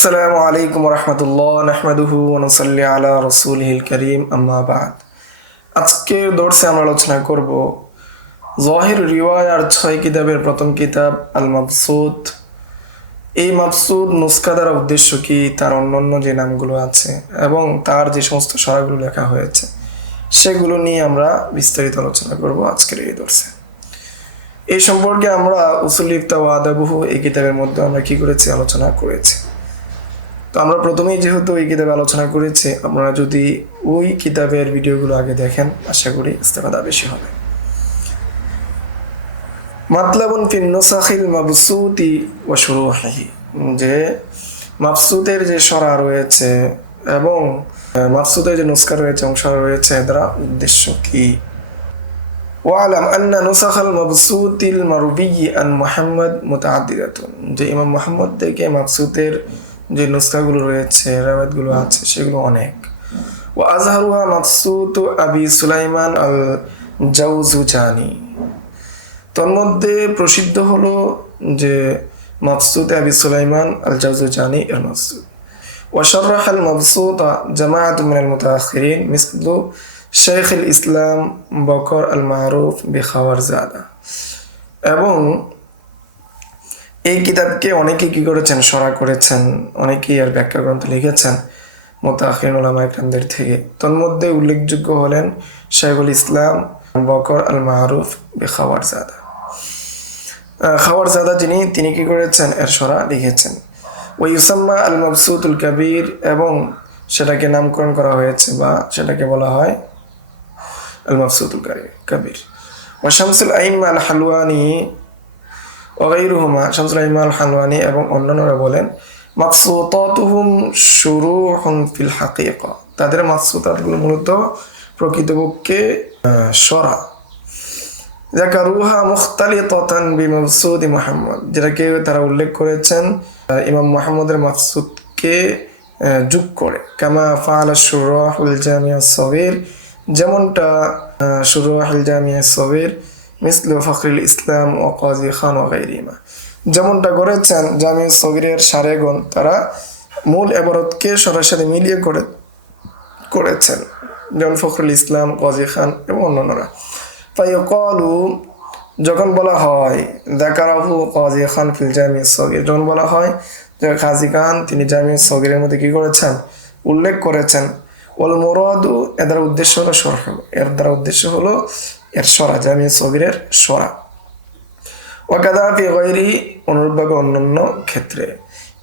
আসসালামু আলাইকুম রহমতুল্লাহ নাহমাদুহু ওয়া নুসাল্লি আলা রাসূলিহিল কারীম আম্মা বাদ। আজকের দর্সে আমরা আলোচনা করব যাহির রিওয়ায়ার 6 কিতাবের প্রথম কিতাব আল মাবসুত। এই মাবসুত নুসখা দ্বারা উদ্দেশ্য কি, তার অন্যান্য যে নামগুলো আছে এবং তার যে সমস্ত সরাগুলো লেখা হয়েছে সেগুলো নিয়ে আমরা বিস্তারিত আলোচনা করব আজকের এই দর্সে। এই সম্পর্কে আমরা উসুল ইফতা ওয়া আদাবুহু এই কিতাবের মধ্যে আমরা কি করেছি, আলোচনা করেছি। তো আমরা প্রথমেই যেহেতু এই কিতাবে আলোচনা করেছি, আপনারা যদি ওই কিতাবের ভিডিওগুলো আগে দেখেন আশা করি ইস্তেফাদা বেশি হবে। মাতলাবুন ফিন নুসাখিল মাবসুতি ওয়া শুরুহিহি, যে মাবসুতের যে সরা রয়েছে এবং মাবসুতের যে নুসখা রয়েছে এবং সরা রয়েছে এর দ্বারা উদ্দেশ্য কি। ওয়ালাম আন্না নুসাখাল মাবসুতিল মারুবিয়্যি আন মুহাম্মদ মুতাআদ্দিদাতুন, যে ইমাম মুহাম্মদ থেকে মাবসুতের যে নুসখাগুলো রয়েছে, রাওয়ায়াতগুলো আছে সেগুলো অনেক। ওয়া আযহারুহা মাবসুত আবি সুলাইমান আল জাওজুজানি, তন্মধ্যে প্রসিদ্ধ হলো যে মাবসুত আবি সুলাইমান আল জাওজুজানি এর মাবসুত। ওয়া শাররাহাল মাবসুত জামাআতুন মিনাল মুতাআখিরিন মিসলু শাইখুল ইসলাম বকর আল মারুফ বিখাওয়ারজাদা, এবং এই কিতাবকে অনেকে কি করেছেন, সরা করেছেন, অনেকেই আর ব্যাখ্যা গ্রন্থ লিখেছেন মুতাআখিরিন উলামা ইকরামদের থেকে। তন্মধ্যে উল্লেখযোগ্য হলেন শাইখুল ইসলাম বকর আল মারুফ বিখাওয়ারজাদা। খাওয়ারজাদা তিনি কি করেছেন, এর সরা লিখেছেন। ওয়া ইউসাম্মা আল মাবসুতুল কাবীর, এবং সেটাকে নামকরণ করা হয়েছে বা সেটাকে বলা হয় আল মাবসুতুল কাবীর। ওয়া শামসুল আইম্মা আল হালওয়ানি ওয়াগাইরুহুমা, শামসুল আইম্মা আল হালওয়ানি এবং অন্যান্যরা বলেন মাবসুতাতুহুম শুরুহুন ফিল হাকিকা, তাদের মাবসুতাতগুলো মূলত প্রকৃতপক্ষে সরা। যাকারুহা মুখতালিতাতান বিমাবসুদি মুহাম্মদ, যেটাকে তারা উল্লেখ করেছেন ইমাম মুহাম্মদের মাবসুদকে যোগ করে। কামা ফাআলা শুরাহুল জামি' আস-সগীর, যেমনটা শুরাহুল জামি' আস-সগীর মিসলু ফখরুল ইসলাম ও কাজী খান ও গায়রিহিমা, যেমনটা করেছেন জামি' আস-সগীরের সারেগণ, তারা মূল ইবারতকে সরাসরি মিলিয়ে করেছেন, যেমন ফখরুল ইসলাম, কাজী খান এবং অন্যান্যরা। ফায়ুকালু, যখন বলা হয় যাকারাহু কাজী খান ফিল জামি' আস-সগীর, যখন বলা হয় যে কাজী খান তিনি জামি' আস-সগীরের মধ্যে কি করেছেন, উল্লেখ করেছেন। ওয়াল মুরাদু, এর দ্বারা উদ্দেশ্য হলো শরহ, এর দ্বারা উদ্দেশ্য হলো এর সরা, জামি' আস-সগীরের সরা। ওয়া কাযা ফি গায়রি, অনুরূপভাবে অন্যান্য ক্ষেত্রে।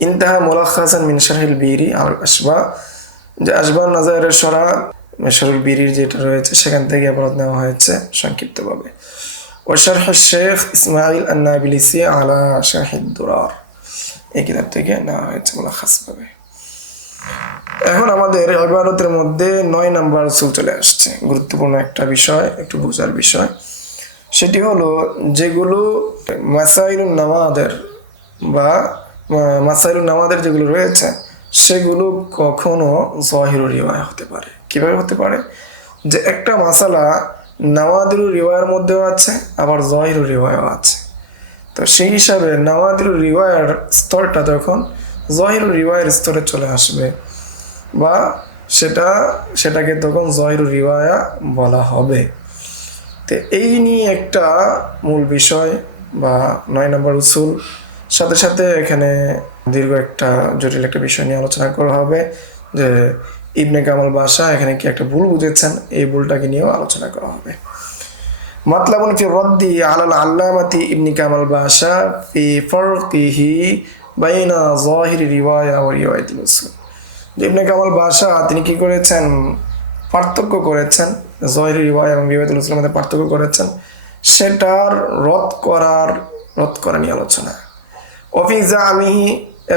ইনতাহা মুলাখাসান মিন শারহিল বিরি আল আশবা, যে আশবা নাজারের সরা শারহুল বিরির যেটা রয়েছে সেখান থেকে আবার নেওয়া হয়েছে সংক্ষিপ্তভাবে। ও শারহ শেখ ইসমাইল আন-নাবিলিসি আলা শারহিদ দুরার, এই কিতাব থেকে নেওয়া হয়েছে মুলাখাসভাবে। এখন আমাদের ইবারতের মধ্যে 9 নাম্বার উসুল চলে আসছে, গুরুত্বপূর্ণ একটা বিষয়, একটু বোঝার বিষয়। সেটি হলো যেগুলো মাসাইলুন নামাদের বা মাসাইলুন নামাদের যেগুলো রয়েছে সেগুলো কখনো যাহিরুর রিওয়ায়া হতে পারে। কিভাবে হতে পারে, যে একটা মাসালা নাওয়াদিরুর রিওয়ায়ার মধ্যেও আছে আবার যাহিরুর রিওয়ায়াও আছে। তো সেই হিসাবে নাওয়াদিরুর রিওয়ায়ার স্তরটা তখন যাহিরুর রিওয়ায়ার স্তরে চলে আসবে বা সেটাকে তখন যাহিরুর রিওয়ায়া বলা হবে। তো এই নিয়ে একটা মূল বিষয় বা 9 নম্বর উসুল, সাথে সাথে এখানে দীর্ঘ একটা জটিল একটা বিষয় নিয়ে আলোচনা করা হবে, যে ইবনে কামাল বাশা এখানে কি একটা ভুল বুঝেছেন, এই ভুলটাকে নিয়েও আলোচনা করা হবে। মাতলাবুন ফি রাদ্দি আলাল আল্লামাতি ইবনে কামাল বাশা ফি ফারকিহি বাইনা যাহির রিওয়ায়া ওয়া রিওয়ায়াতুল উসুল, ইবনে কামাল বাশা তিনি কি করেছেন, পার্থক্য করেছেন যাহির রিওয়ায়া এবং রিওয়ায়াতুল উসুলের মধ্যে পার্থক্য করেছেন, সেটার রদ করা নিয়ে আলোচনা। ওফি জামিহি,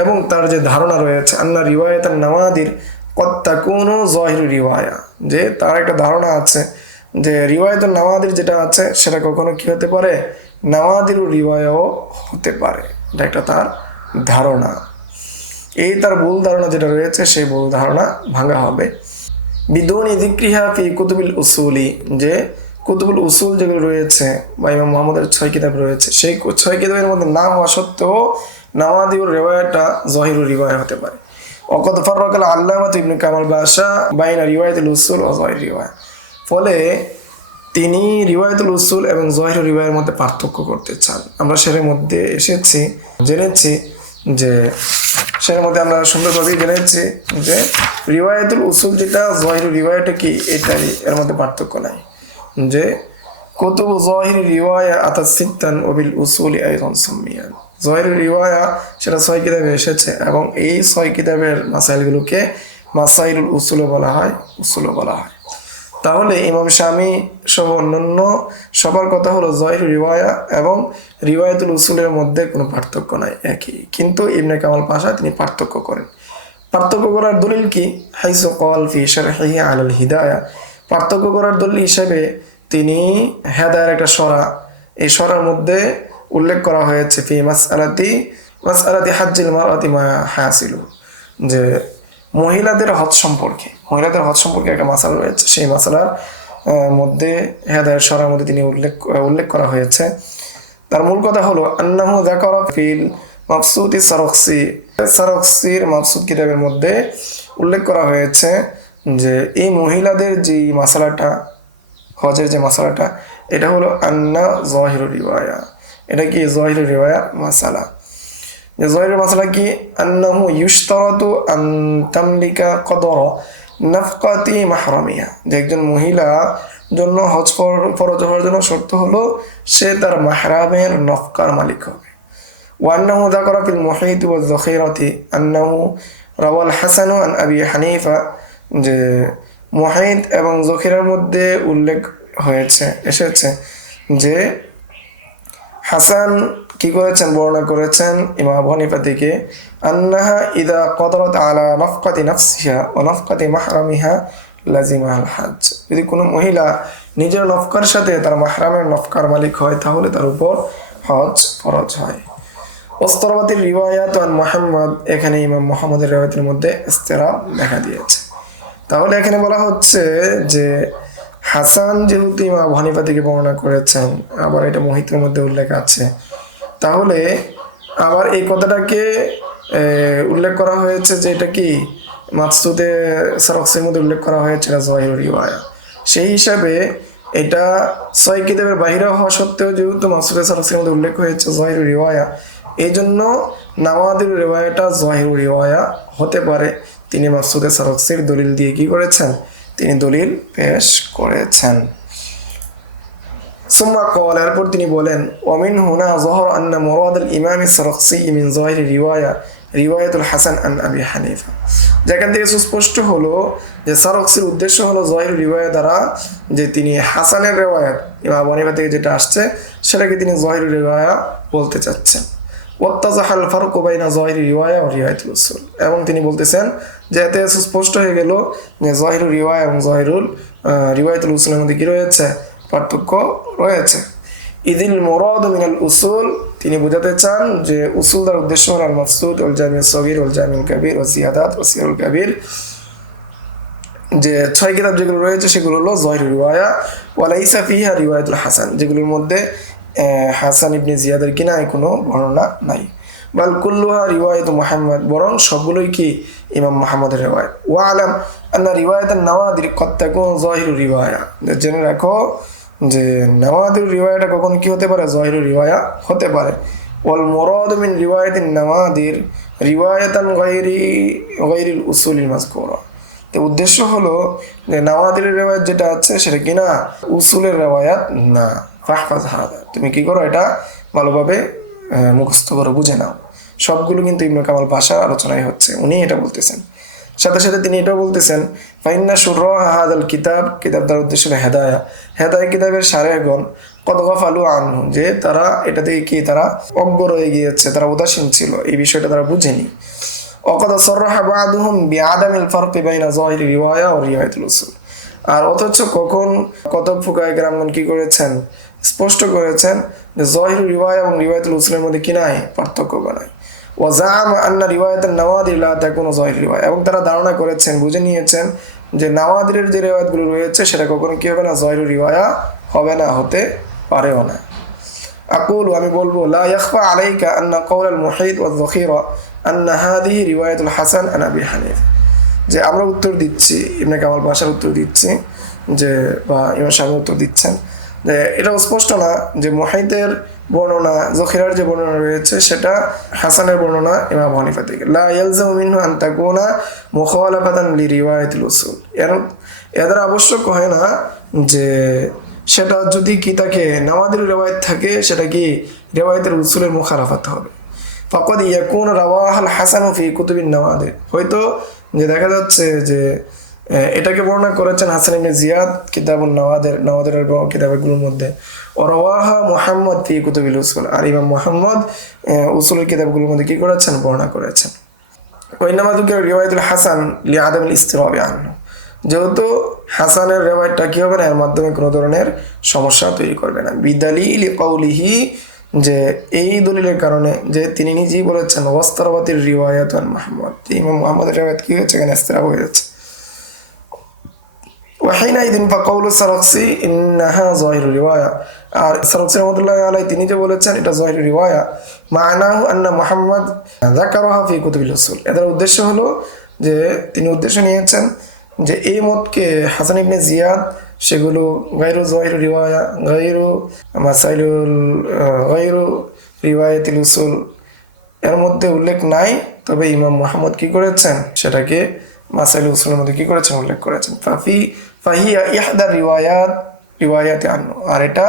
এবং তার যে ধারণা রয়েছে আন্না রিওয়ায়াতান নাওয়াদির কদ তাকুনু যাহিরুর রিওয়ায়া, যে তার একটা ধারণা আছে যে রিওয়ায়াতুন নাওয়াদির যেটা আছে সেটা কখনো কি হতে পারে, নাওয়াদিরুর রিওয়ায়াও হতে পারে, এটা একটা তার ধারণা। এই তার ভুল ধারণা যেটা রয়েছে সেই ভুল ধারণা ভাঙা হবে। বিদুনি যিকরিহা ফি কুতুবিল উসুলি, যে কুতুবুল উসুল যেগুলো রয়েছে বা ইমাম মুহাম্মদের 6 কিতাব রয়েছে, সেই 6 কিতাবের মধ্যে না হওয়া সত্ত্বেও নাওয়াদিউর রিওয়ায়াটা যাহিরুর রিওয়ায়া হতে পারে। ওয়াকাদ ফাররাকাল আল্লামাতু ইবনে কামাল বাশা বাইনা রিওয়ায়াতুল উসুল ওয়া যাহির রিওয়ায়া। ফলে তিনি রিওয়ায়াতুল উসুল এবং যাহির রিওয়ায়ার মধ্যে পার্থক্য করতে চান। আমরা সেটার মধ্যে জেনেছি যে সেটার মধ্যে আমরা সুন্দরভাবে জেনেছি যে রিওয়ায়াতুল উসুল যেটা, যাহির রিওয়ায়াটা কি, এটাই এর মধ্যে পার্থক্য নাই। যে কুতুবু যাহির রিওয়ায়া আতাত সিত্তান ওয়া বিল উসুলি আইদান সুম্মিয়ান। যাহির রিওয়ায়া সেটা 6 কিতাবে এসেছে এবং এই 6 কিতাবের মাসাইলগুলোকে মাসাইলুল উসুলও বলা হয়। তাহলে ইমাম শামি সহ অন্যান্য সবার কথা হলো যাহির রিওয়ায়া এবং রিওয়ায়াতুল উসুলের মধ্যে কোনো পার্থক্য নাই, একই। কিন্তু ইবনে কামাল পাশা তিনি পার্থক্য করেন। পার্থক্য করার দলিল কি? হাইসু ক্বাল ফি শারহিহি আলাল হিদায়া। পার্থক্য করার দলিল হিসেবে তিনি হেদায়ার একটা সরা, এই সরার মধ্যে উল্লেখ করা হয়েছে ফি মাসআলাতি হাজ্জিল মারআতি মা হাসিলু, যে মহিলাদের হজ সম্পর্কে একটা মাসালা রয়েছে। সেই মাসালার মধ্যে হেদায়ার সরার মধ্যে তিনি উল্লেখ করা হয়েছে। তার মূল কথা হলো আন্নাহু যাকারা ফিল মাবসুতি সারখসির মাবসুদ কিতাবের মধ্যে উল্লেখ করা হয়েছে যে এই মহিলাদের যে মাসালাটা, হজের যে মাসালাটা, এটা হলো আন্না যাহিরুর রিওয়ায়া। এটা কি যাহিরুর রিওয়ায়া মাসালা? যে যাহিরুর মাসালা কি? আন্নাহু ইউশতারাতু আন তামলিকা কদরা নাফকাতি মাহরামিহা। যে একজন মহিলা জন্য হজ ফরজ হওয়ার জন্য শর্ত হলো সে তার মাহরামের নফকার মালিক হবে। ওয়ান্নাহু যাকারা ফিল মুহীত ওয়াজ যাখিরাতি আন্নাহু রাওয়াল হাসানু আন আবি হানিফা। যে মুহীত এবং যখিরার মধ্যে উল্লেখ এসেছে যে হাসান কি করেছেন, বর্ণনা করেছেন ইমাম আবু হানিফা থেকে, আন্নাহা ইদা কদরাত আলা নাফকাতি নাফসিহা ওয়া নাফকাতি মাহরামিহা লাজিমাল হজ। যদি কোনো মহিলা নিজের নফকার সাথে তার মাহরামের নফকার মালিক হয় তাহলে তার উপর হজ ফরজ হয়। ওস্তরবাতির রিওয়ায়াত আন মুহাম্মদ, এখানে ইমাম মুহাম্মদের রিওয়ায়াতের মধ্যে ইস্তিরাব দেখা দিয়েছে। তাহলে এখানে বলা হচ্ছে যে হাসান যেহেতু ইমাম আবু হানিফা থেকে বর্ণনা করেছেন, আবার এটা মুহীতের মধ্যে উল্লেখ আছে, তাহলে আবার এই কথাটাকে উল্লেখ করা হয়েছে যে এটা কি মাকসুদে সারখসির মধ্যে উল্লেখ করা হয়েছে এটা যাহিরুর রিওয়ায়া। সেই হিসাবে এটা 6 কিতাবের বাহিরে হওয়া সত্ত্বেও যেহেতু মাকসুদে সারখসির মধ্যে উল্লেখ হয়েছে যাহিরুর রিওয়ায়া, এই জন্য নাওয়াদির রিওয়ায়াটা যাহিরুর রিওয়ায়া হতে পারে। তিনি মাকসুদে সারখসির দলিল দিয়ে কি করেছেন? তিনি দলিল পেশ করেছেন। সুম্মা ক্বাল, এরপর তিনি বলেন, ওয়ামিন হুনা যাহার আন্না মুরাদুল ইমাম সারখসি মিন যাহির রিওয়ায়াতুল হাসান আন আবি হানিফা। যেখান থেকে সুস্পষ্ট হলো যে সারখসির উদ্দেশ্য হলো যাহির রিওয়ায়া দ্বারা যে তিনি হাসানের রিওয়ায়াত ইমাম আবু হানিফা থেকে যেটা আসছে সেটাকে তিনি যাহির রিওয়ায়া বলতে চাচ্ছেন। ওয়াত্তাজাহাল ফারকু বাইনা যাহির রিওয়ায়া ওয়া রিওয়ায়াতুল উসুল, এবং তিনি বলতেছেন যে এতে সুস্পষ্ট হয়ে গেল যে যাহির রিওয়ায়া এবং রিওয়ায়াতুল উসুলের মধ্যে কি রয়েছে? পার্থক্য রয়েছে। ইদিল মুরাদ মিনাল উসুল, তিনি বোঝাতে চান যে উসুল দ্বারা উদ্দেশ্য হল আল মাকসুদ ওয়াল জামিউস সগীর ওয়াল জামিউল কাবীর ওয়া জিয়াদাত ওয়া সিয়ারুল কাবীর। যে 6 কিতাব যেগুলো রয়েছে সেগুলো হলো যাহির রিওয়ায়া ওয়া লাইসা ফিহা রিওয়ায়াতুল হাসান, যেগুলোর মধ্যে হাসান ইবনে জিয়াদের কিনায় কোনো বর্ণনা নাই। বাল কুল্লুহা রিওয়ায়াতু মুহাম্মদ, বরং সবগুলোই কি ইমাম মুহাম্মদের রিওয়ায়াত। ওয়া আলাম আন্না রিওয়ায়াতান নাওয়াদির কদ তাকুনু যাহিরুর রিওয়ায়া, জেনে রাখো যে নাওয়াদির রিওয়ায়াটা কখন কি হতে পারে? যাহিরুর রিওয়ায়া হতে পারে। ওয়াল মুরাদু মিন রিওয়ায়াতিন নাওয়াদির রিওয়ায়াতান গায়রিল উসুলিল মাযকুরা। তো উদ্দেশ্য হলো যে নাওয়াদির রিওয়ায়াত যেটা আছে সেটা কিনা উসুলের রিওয়ায়াত না। ফাহফাজ হাদা, তুমি কি করো? এটা ভালোভাবে মুখস্থ করো, বুঝে নাও। সবগুলো কিন্তু ইবনে কামাল পাশার আলোচনায় হচ্ছে, উনি এটা বলতেছেন। সাথে সাথে তিনি এটাও বলতেছেন ফাইন্না শুররাহ হাদাল কিতাব দ্বারা উদ্দেশ্য হলো হেদায়া কিতাবের শারেহগণ কদ গাফালু আনহু, যে তারা এটা থেকে কি তারা অজ্ঞ রয়ে গিয়েছে, তারা উদাসীন ছিল, এই বিষয়টা তারা বুঝেনি। ওয়াকাদ সাররাহা বা'দুহুম বিআদামিল ফারকি বাইনা যাহির রিওয়ায়া ওয়া রিওয়ায়াতুল উসুল। আর অথচ কতক ফুকাহায়ে কেরামগণ কি করেছেন? স্পষ্ট করেছেন যে যাহির রিওয়ায়া এবং রিওয়ায়াতুল উসুলের মধ্যে কি নাই? পার্থক্য নাই। ওয়া যাআমা আন্না রিওয়ায়াতুন নাওয়াদির লা তাকুনু যাহির রিওয়ায়া, এবং তারা ধারণা করেছেন, বুঝে নিয়েছেন যে নাওয়াদিরের যে রিওয়ায়াতগুলো রয়েছে সেটা কখনো কি হবে না? যাহির রিওয়ায়া হবে না, হতে পারেও না। আকুল, আমি বলবো, লা ইয়াখফা আলাইকা আন্না কওলাল মুহীত ওয়াজ যাখিরা আন্না হাদিহি রিওয়ায়াতুল হাসান আন আবি হানিফা, যে আমরা উত্তর দিচ্ছি, ইবনে কামাল পাশার উত্তর দিচ্ছি যে, বা ইমাম শাফিঈ উত্তর দিচ্ছেন যে এটাও স্পষ্ট না যে মুহাইদের বর্ণনা, যখিরার যে বর্ণনা রয়েছে সেটা হাসানের বর্ণনা ইমাম আবু হানিফা থেকে। লা ইয়ালজামু মিনহু আন তাকুনা মুখালাফাতান লিরিওয়ায়াতিল উসুল, এদের আবশ্যক হয় না যে সেটা যদি কি থাকে নাওয়াদির রিওয়ায়াত থাকে সেটা কি রিওয়ায়াতের উসুলের মুখালাফাত হবে। ফাকাদ ইয়াকুন রাওয়াহাল হাসানু ফি কুতুবিন নাওয়াদির, হয়তো যে দেখা যাচ্ছে যে এটাকে বর্ণনা করেছেন হাসান ইবনে জিয়াদ কিতাবুন নাওয়াদির, নাওয়াদিরের কিতাবগুলোর মধ্যে, ও রাওয়াহা মুহাম্মদ ফি কুতুবিল উসুল, আর ইমাম মুহাম্মদ উসুলের কিতাবগুলোর মধ্যে কি করেছেন বর্ণনা করেছেন। ওয়াইনামা যুকিরা রিওয়ায়াতুল হাসান লিআদামিল ইসতিরাবি আনহু, যেহেতু হাসানের রিওয়ায়াতটা কি হবে না, এর মাধ্যমে কোনো ধরনের সমস্যা তৈরি করবে না। বিদালিলি কাউলিহি, যে এই দলিলের কারণে যে তিনি নিজেই বলেছেন ওয়াস্তারাবাতির রিওয়ায়াত আন মুহাম্মদ, ইমাম মুহাম্মদের রিওয়ায়াত কি হয়েছে এখানে ইসতিরাব হয়ে যাচ্ছে। ওয়াহিনাইদিন ফাকাউলু সারাকসি ইন্নাহা যাহিরুর রিওয়ায়া, আর সারাকসি রাহমাতুল্লাহি আলাইহি তিনি যে বলেছেন এটা যাহিরুর রিওয়ায়া, মানাহু আন্না মুহাম্মদ যাকারাহা ফি কুতুবিল উসুল, এর উদ্দেশ্য হলো যে তিনি উদ্দেশ্য নিয়েছেন যে এই মতকে হাসান ইবনে জিয়াদ সেগুলো গায়রু যাহিরুর রিওয়ায়া, গায়রু মাসাইলুল গায়রু রিওয়ায়াতিল উসুল এর মধ্যে উল্লেখ নাই, তবে ইমাম মুহাম্মদ কি করেছেন সেটাকে মাসাইলুল উসুলের মধ্যে কি করেছেন উল্লেখ করেছেন। ফাহিয়া ইহদা রিওয়ায়াতে আনহু, আর এটা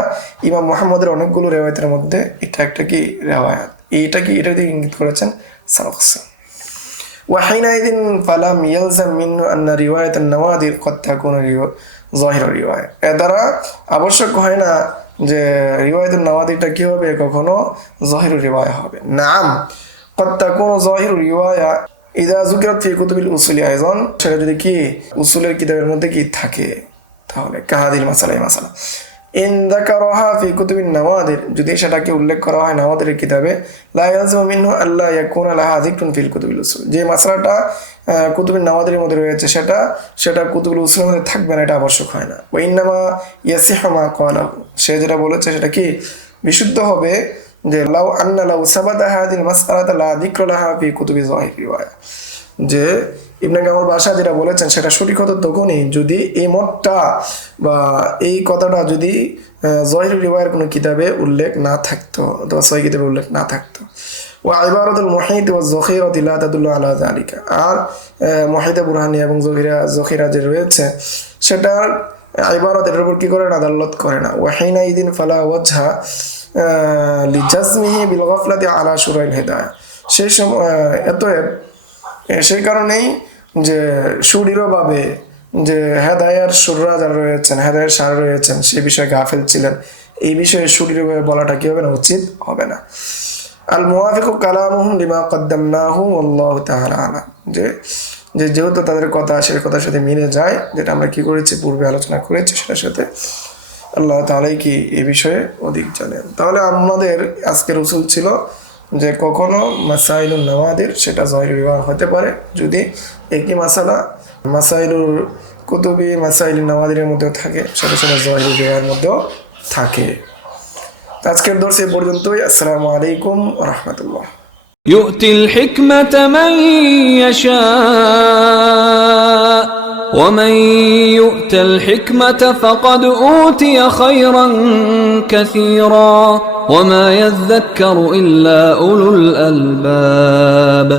ইমাম মুহাম্মদের অনেকগুলো রিওয়ায়াতের মধ্যে এটা একটা কি রিওয়ায়াত, এইটা কি এটা দিয়ে ইঙ্গিত করেছেন সারাকসি। ওয়াহিনাইদিন ফালাম ইয়ালজাম মিনহু আন্না রিওয়ায়াতুন নাওয়াদির কদ তাকুনু যাহিরুর রিওয়ায়া, এর দ্বারা আবশ্যক হয় না যে রিওয়ায়াতুন নাওয়াদিরটা কি হবে কখনো যাহিরুর রিওয়ায়া হবে। নাম কদ তাকুনু যাহিরুর রিওয়ায়া ইদা যুকিরাত ফি কুতুবিল উসুল আইযান, সেটা যদি কি উসুলের কিতাবের মধ্যে কি থাকে তাহলে কাহাদিল মাসালা, এই মাসালা ইন যাকারাহা ফি কুতুবিন নাওয়াদির, যদি সেটাকে উল্লেখ করা হয় নাওয়াদিরের কিতাবে, লা ইয়ালজামু মিনহু আল্লা ইয়াকুনা লাহা যিকরুন ফিল কুতুবিল উসুল, যে মাসলাটা কুতুবিন নাওয়াদিরের মধ্যে রয়েছে সেটা কুতুবুল উসুলের মধ্যে থাকবে না, এটা আবশ্যক হয় না। ওয়া ইন্নামা ইয়াসিহু মা ক্বালাহু, সে যেটা বলেছে সেটা কি বিশুদ্ধ হবে যে লাউ আন্না লাউ সাবাতা হাযিল মাসআলাতা লা যিকরা লাহা ফি কুতুবি যাহির রিওয়ায়া, যে ইবনে কামাল বাশা যেটা বলেছেন সেটা সঠিক হতো তখনই যদি এই মতটা বা এই কথাটা যদি যাহির রিওয়ায়ার কোনো কিতাবে উল্লেখ না থাকতো অথবা সহিহ কিতাবে উল্লেখ না থাকতো। ওয়া ইবারাতুল মুহিত ওয়া যাখিরাতি লা তাদুল্লু আলা যালিকা, আর মুহিতে বুরহানি এবং যাখিরা যে রয়েছে সেটার ইবারত এর উপর কি করে না দালালত করে না। ওয়া হিনাইদিন ফালা ওয়াজহা লিজাজমিহি বিল গাফলাতি আলা শুরাইল হিদায়াহ, সেই সময় সেই কারণেই যে সুদৃঢ়ভাবে যে হেদায়ার সুররা যারা রয়েছেন, হেদায়ার সার রয়েছেন সে বিষয়ে গাফেল ছিলেন, এই বিষয়ে সুদৃঢ়ভাবে বলাটা কি হবে না উচিত হবে না। আল মুওয়াফিকু কালামুহুম লিমা কদ্দামনাহু আল্লাহু তাআলা আলাম, যে যেহেতু তাদের কথা সেই কথার সাথে মিলে যায় যেটা আমরা কি করেছি পূর্বে আলোচনা করেছি সেটার সাথে, আল্লাহ তাআলাই কি এই বিষয়ে অধিক জানেন। তাহলে আমাদের আজকের উসুল ছিল যে কখনো মাসাইলুন নাওয়াদির সেটা যাহির রিওয়ায়া হতে পারে যদি একই মাসালা মাসাইলুল কুতুবি মাসাইলুন নাওয়াদিরের মধ্যেও থাকে, সাথে সাথে যাহির রিওয়ায়ার মধ্যেও থাকে। আজকের দর্স এই পর্যন্তই। আসসালামু আলাইকুম ওয়া রাহমাতুল্লাহ। يؤتي الحكمة من يشاء ومن يؤت الحكمة فقد أوتي خيرا كثيرا وما يذكر إلا أولو الألباب.